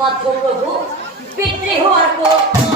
মধ্যপ্রভু পিতৃ হওয়ার পর পিতৃ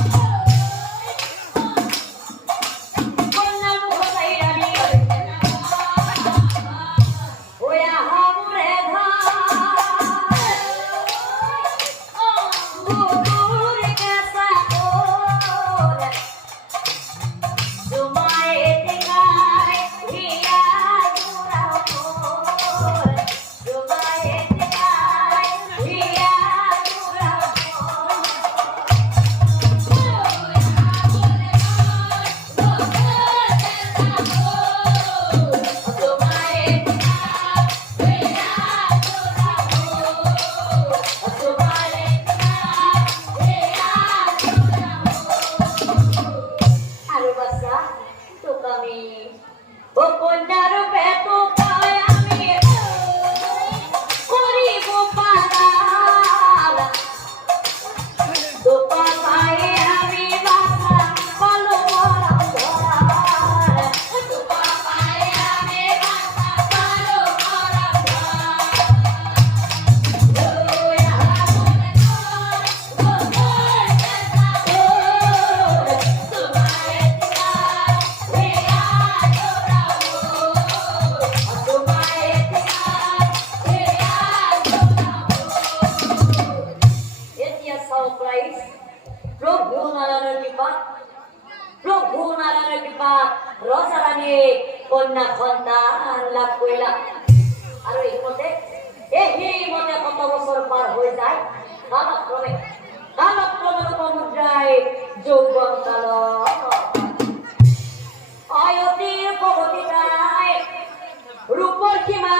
কন্যা সন্তান লাভ করিলাম আৰু এই মতে, এই সেই মতে কত বছৰ পাৰ হৈ যায়? কালক্ৰমে কালক্ৰমে কত মুদ্ৰাই যৌৱন কাল। অয়তিৰ কবতিতাই ৰূপৰ সীমা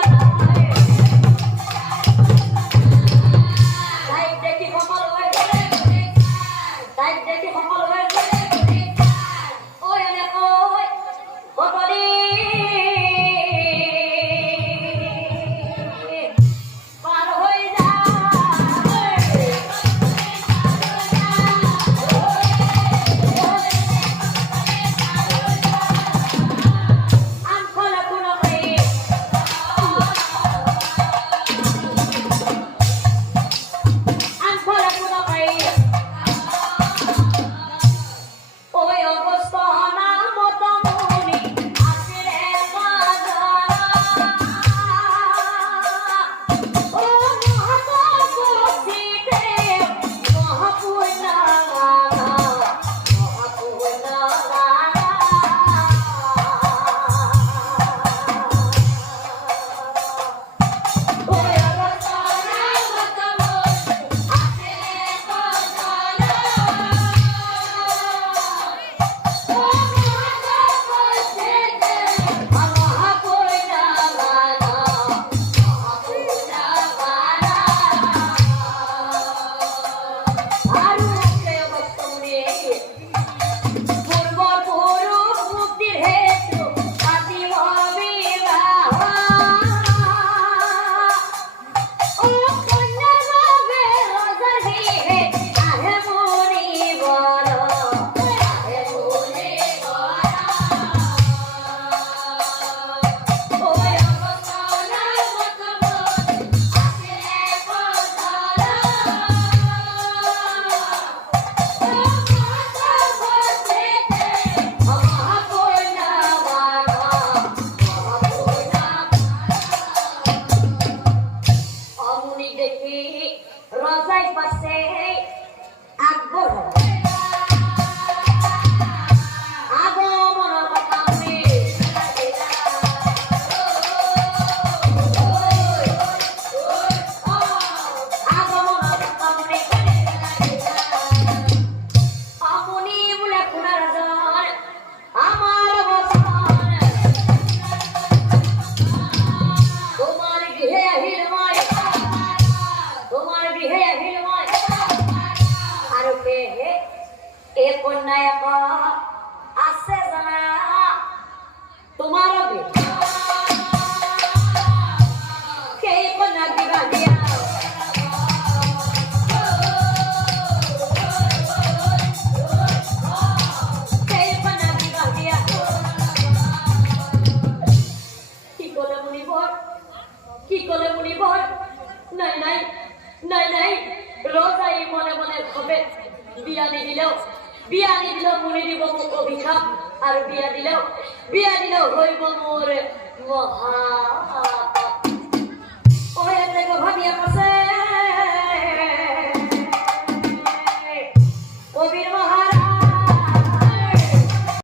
বিয়া নিদিলেও বিয়া দিলেও মনে দিব অভিশাপ, আর বিয়া দিলেও বিয়া দিলেও হইব মোর মহা ও এ ভাবিয়া পাশে